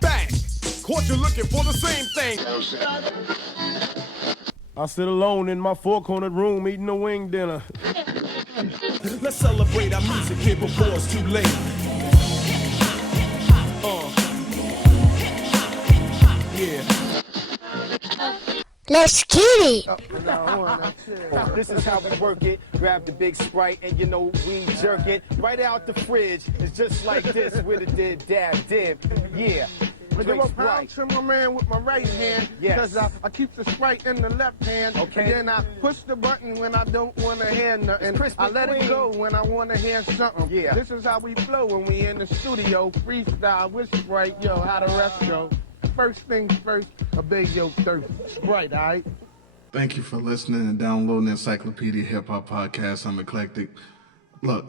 Bang! Caught you looking for the same thing. I sit alone in my four-cornered room eating a wing dinner. Let's celebrate our music here before it's too late. Yeah. Let's get it. This is how we work it. Grab the big Sprite and you know we jerk it right out the fridge. It's just like this with a dab dip. Yeah. I give a pound to my man with my right hand because I keep the Sprite in the left hand. Okay. And then I push the button when I don't want to hear nothing. I let it go when I want to hear something. Yeah. This is how we flow when we in the studio. Freestyle with Sprite. Yo, how the rest go? First things first, obey your thirst. Sprite, all right? Thank you for listening and downloading the Encyclopedia Hip Hop Podcast. I'm Eclectic. Look,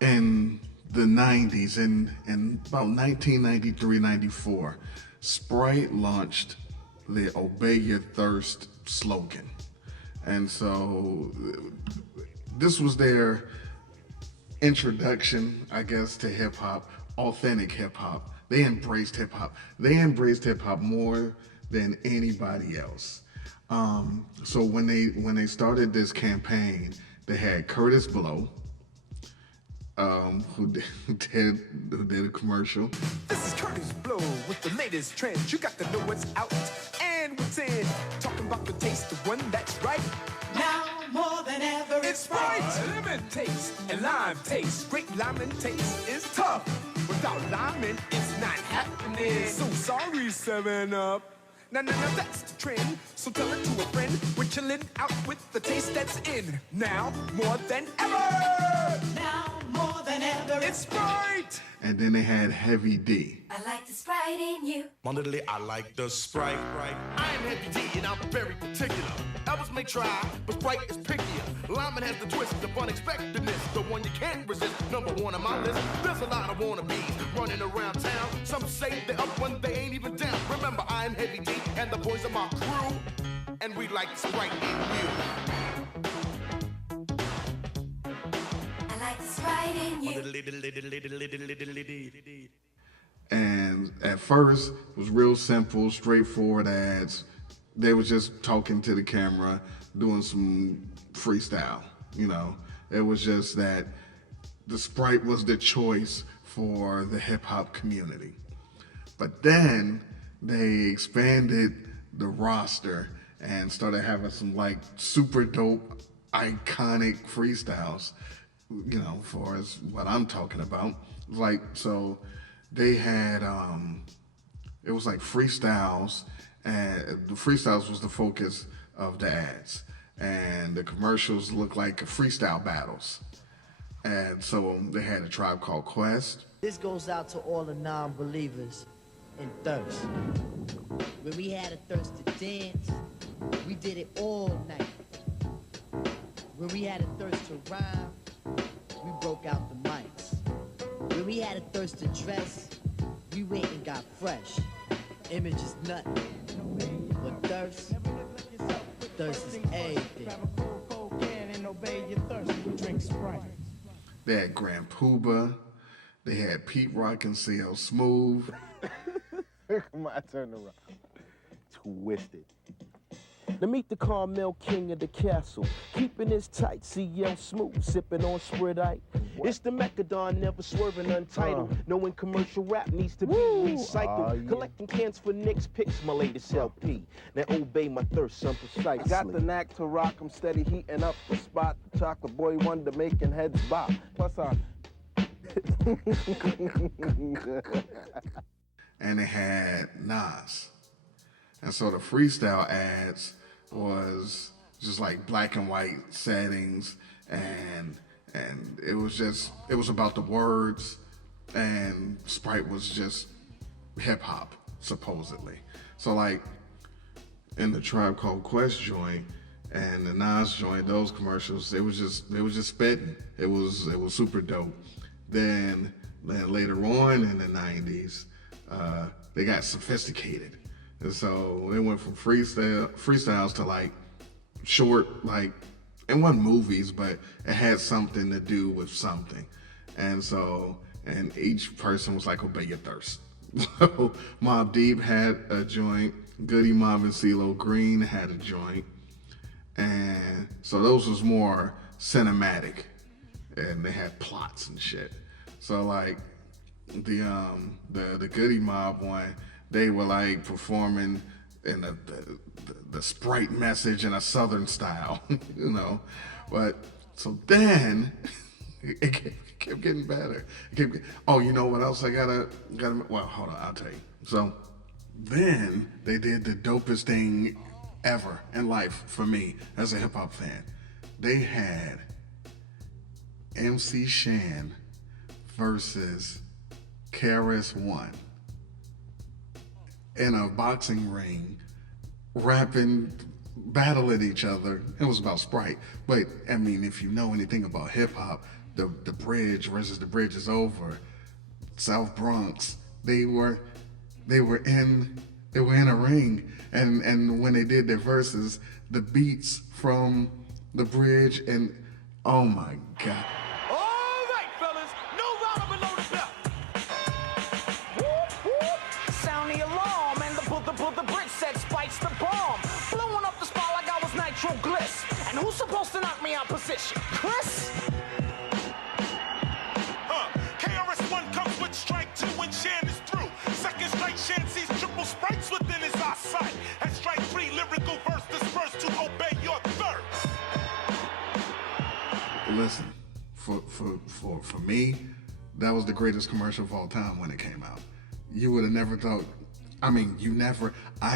in the 90s, in about 1993-94, Sprite launched the Obey Your Thirst slogan. And so this was their introduction, I guess, to hip hop, authentic hip hop. They embraced hip hop. They embraced hip hop more than anybody else. So when they started this campaign, they had Curtis Blow, who did a commercial. This is Curtis Blow with the latest trends. You got to know what's out and what's in. Talking about the taste, the one that's right. Now more than ever, It's Sprite. Lemon taste and lime taste. Great lemon taste is tough. Without lemon, it's not happening. So sorry, 7-Up. Now, that's the trend. So tell it to a friend. We're chilling out with the taste that's in. Now more than ever. now more than ever, It's Sprite. And then they had Heavy D. I like the Sprite in you. Wonderly, I like the Sprite. I am Heavy D and I'm very particular. Others may try, but Sprite is pickier. Lyman has the twist of unexpectedness, the one you can't resist. Number one on my list. There's a lot of wannabes running around town. Some say they're up when they ain't even down. Remember, I am Heavy D and the boys are my crew, and we like Sprite in you. I like the Sprite in you. And at first, it was real simple, straightforward ads. They was just talking to the camera, doing some freestyle, you know. It was just that the Sprite was the choice for the hip hop community. But then they expanded the roster and started having some like super dope, iconic freestyles, you know, for as what I'm talking about. Like, so they had, it was like freestyles, and the freestyles was the focus of the ads. And the commercials looked like freestyle battles. And so they had a Tribe Called Quest. This goes out to all the non-believers in thirst. When we had a thirst to dance, we did it all night. When we had a thirst to rhyme, we broke out the mics. When we had a thirst to dress, we went and got fresh. Image is nothing, but thirst is everything. They had Grand Puba. They had Pete Rock and CL Smooth. My turn around. Twisted. To meet the Carmel King of the castle, keeping his tight, CL Smooth, sipping on Sprite. It's the Mechadon, never swerving untitled, knowing commercial rap needs to be recycled. Collecting cans for Nick's picks, my latest LP. Now obey my thirst, some precisely. Got the knack to rock, I'm steady heating up the spot. The chocolate boy wonder making heads bop. Plus And they had Nas. And so the freestyle ads was just like black and white settings, and it was about the words, and Sprite was just hip hop, supposedly. So like in the Tribe Called Quest joint and the Nas joint, those commercials, they was just spitting. It was super dope. Then later on in the 90s, they got sophisticated. And so it went from freestyles to like short, like it wasn't movies, but it had something to do with something. And so, and each person was like, obey your thirst. So Mobb Deep had a joint, Goody Mob and CeeLo Green had a joint. And so those was more cinematic, and they had plots and shit. So like the Goody Mob one, they were like performing in the Sprite message in a Southern style, you know. But so then it kept getting better. Oh, you know what else I gotta? Well, hold on, I'll tell you. So then they did the dopest thing ever in life for me as a hip hop fan. They had MC Shan versus KRS-One in a boxing ring, rapping, battling each other. It was about Sprite. But I mean, if you know anything about hip hop, the bridge versus the bridge is over. South Bronx, they were in a ring, and when they did their verses, the beats from the bridge, and oh my God. All right, fellas, no rhyme below the belt. Whoop, whoop. Sound the alarm, and the bridge said Sprite's the bomb. Blowing up the spot like I was Nitro Bliss. And who's supposed to knock me out position? Chris? KRS-One comes with strike 2 when Shan is through. Second strike, Shan sees triple Sprites within his eyesight. At strike 3, lyrical verse dispersed to obey your thirst. Listen, for me, that was the greatest commercial of all time when it came out. You would have never thought, I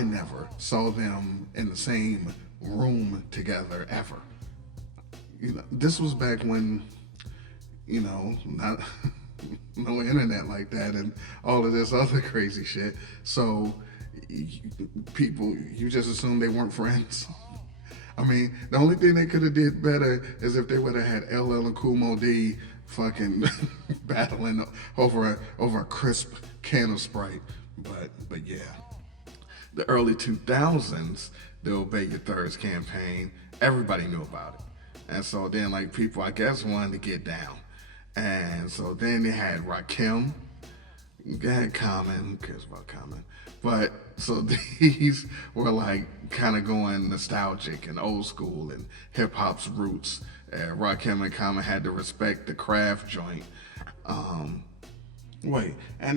never saw them in the same room together ever. You know, this was back when, you know, not no internet like that and all of this other crazy shit. So people, you just assume they weren't friends. I mean, the only thing they could have did better is if they would have had LL and Kool Moe Dee fucking battling over a crisp can of Sprite. But yeah, the early 2000s, the Obey Your Thirst campaign, everybody knew about it, and so then like people, I guess, wanted to get down, and so then they had Rakim, they had Common, who cares about Common? But so these were like kind of going nostalgic and old school and hip hop's roots. Rakim and Common had to respect the craft joint. And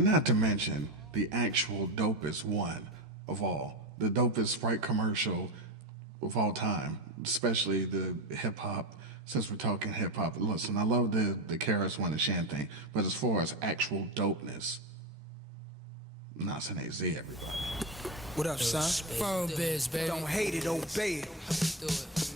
not to mention the actual dopest one of all, the dopest Sprite commercial of all time, especially the hip hop. Since we're talking hip hop, listen, I love the KRS-One and Shan thing, but as far as actual dopeness, Nas and AZ, everybody. What up, son? Firm biz, baby. Don't hate it, obey it.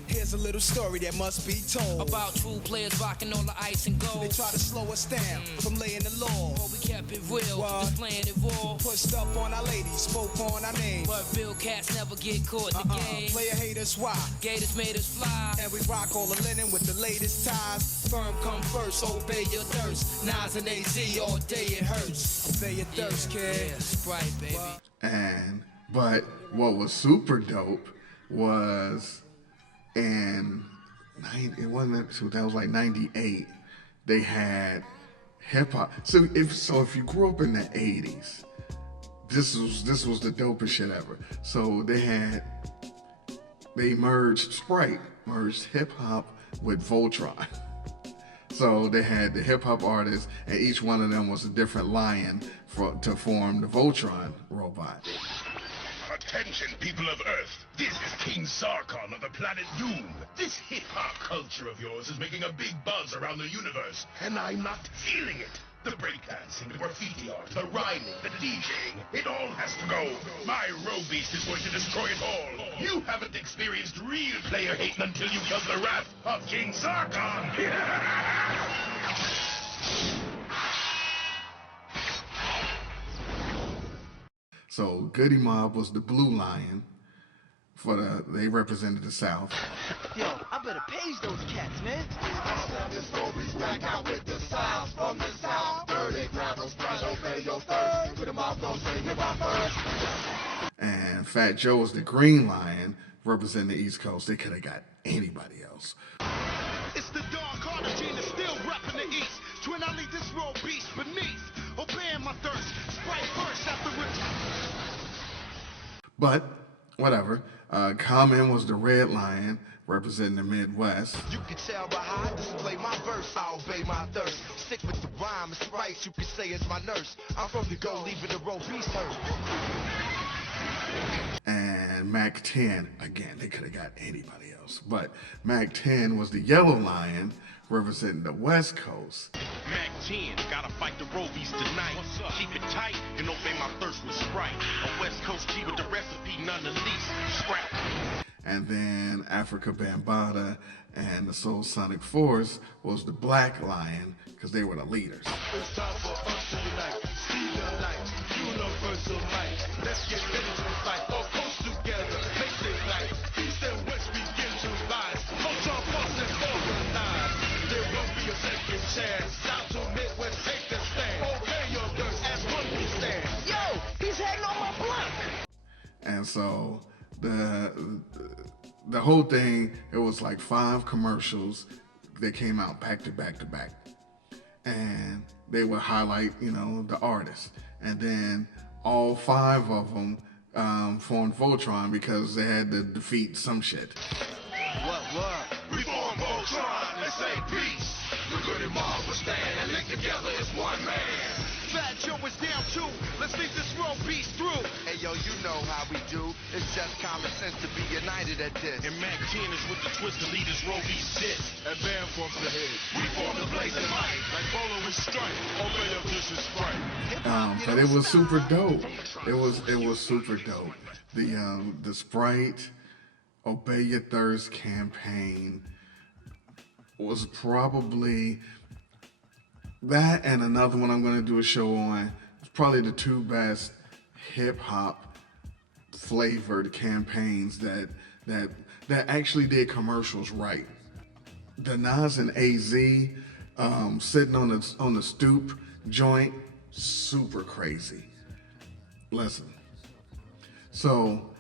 Here's a little story that must be told about true players rocking all the ice and gold. They try to slow us down from laying the law. But we kept it real, just playing it raw. Pushed up on our ladies, spoke on our names. But real cats never get caught in the game. Player haters, why? Gators made us fly. And we rock all the linen with the latest ties. Firm come first, obey your thirst. Nas and AZ, all day it hurts. Obey your thirst, kid. Yeah, Sprite, baby. But what was super dope was that was like 98. They had hip hop. So if you grew up in the 80s, this was the dopest shit ever. So they merged hip hop with Voltron. So they had the hip hop artists, and each one of them was a different lion to form the Voltron robot. Attention, people of Earth. This is King Sarkon of the planet Doom. This hip-hop culture of yours is making a big buzz around the universe, and I'm not feeling it. The breakdancing, the graffiti art, the rhyming, the DJing, it all has to go. My road beast is going to destroy it all. You haven't experienced real player hating until you felt the wrath of King Sarkon. So Goody Mob was the blue lion. They represented the South. Yo, I better page those cats, man. Stories back out with the sounds from the South. Dirty gravel, Sprite, obey your thirst. Put them off, don't say hip hop first. Fat Joe was the green lion representing the East Coast. They could have got anybody else. leave this world beast beneath. Obeying my thirst, Sprite first after it. But whatever. Common was the red lion representing the Midwest. You can tell by how I display my verse, I obey my thirst. Stick with the rhyme, it's right, you can say it's my nurse. I'm from the go, leaving the road beast hurt. And Mac 10, again, they could have got anybody else, but Mac 10 was the yellow lion representing the West Coast. Mac 10, gotta fight the road beast tonight. Keep it tight and obey my thirst with Sprite. A West Coast G with the recipe, none the least. Scrap. And then Africa Bambaataa and the Soul Sonic Force was the black lion because they were the leaders. It's time for us to unite. See the light, universal light. Let's get ready to fight. All coast together, make it light. East and West begin to rise. Culture, force, and organize. There won't be a second chance. South to Midwest, take the stand. Obey your thirst as one we stand. Yo, he's heading on my block. And so the whole thing, it was like 5 commercials that came out back to back to back. And they would highlight, you know, the artists. And then all 5 of them formed Voltron because they had to defeat some shit. What? We form Voltron and say peace. The good and marvelous stand and link together as one man. Fat Joe is down too. Let's leave this world beast through. Hey yo, you know how we do. It's just common sense to be united at this. And Mac 10 is with the twist to lead this road beast shit. And Bam forms the head. We form the blazing light. Like Bolo and Strike. Obey your vicious Sprite. But it was super dope. It was super dope. The Sprite Obey Your Thirst campaign was probably that, and another one I'm going to do a show on. It's probably the 2 best hip hop flavored campaigns that actually did commercials right. The Nas and AZ sitting on the stoop joint, super crazy. Listen, so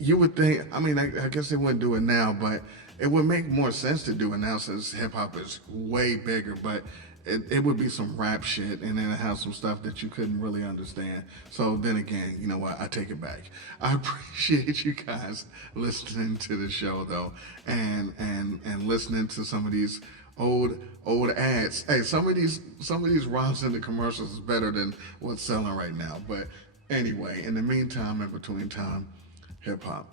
you would think, I mean, I guess they wouldn't do it now, but it would make more sense to do it now since hip hop is way bigger, but it would be some rap shit and then it have some stuff that you couldn't really understand. So then again, you know what? I take it back. I appreciate you guys listening to the show though, and listening to some of these old ads. Hey, some of these rhymes in the commercials is better than what's selling right now. But anyway, in the meantime, in between time, hip hop.